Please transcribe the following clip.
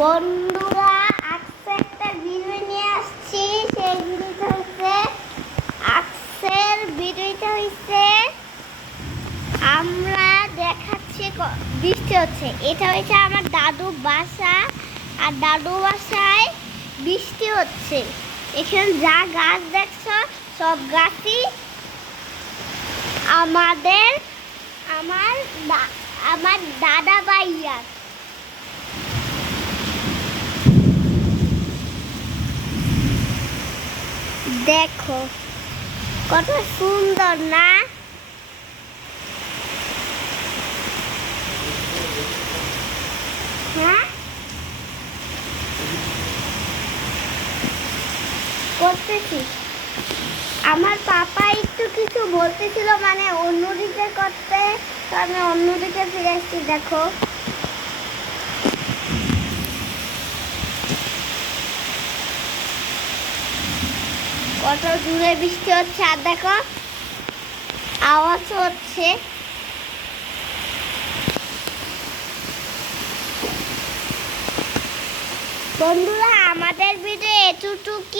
বন্ধুরা আজকে একটা ভিডিও নিয়ে আসছি। সেই ভিডিওটা হচ্ছে আমরা দেখাচ্ছি বৃষ্টি হচ্ছে। এটা হচ্ছে আমার দাদু বাসা, আর দাদু বাসায় বৃষ্টি হচ্ছে। এখানে যা গাছ দেখছো সব গাছই আমার দাদা ভাইয়ার। দেখো কত সুন্দর না? হ্যাঁ, করতেছি। আমার পাপা একটু কিছু বলতেছিল, মানে অন্যদিকে করতে, তো আমি অন্যদিকে ফিরে আসছি। দেখো কত দূরে বৃষ্টি হচ্ছে, আর দেখো আওয়াজ হচ্ছে। বন্ধুরা আমাদের ভিডিও এতটুকুই।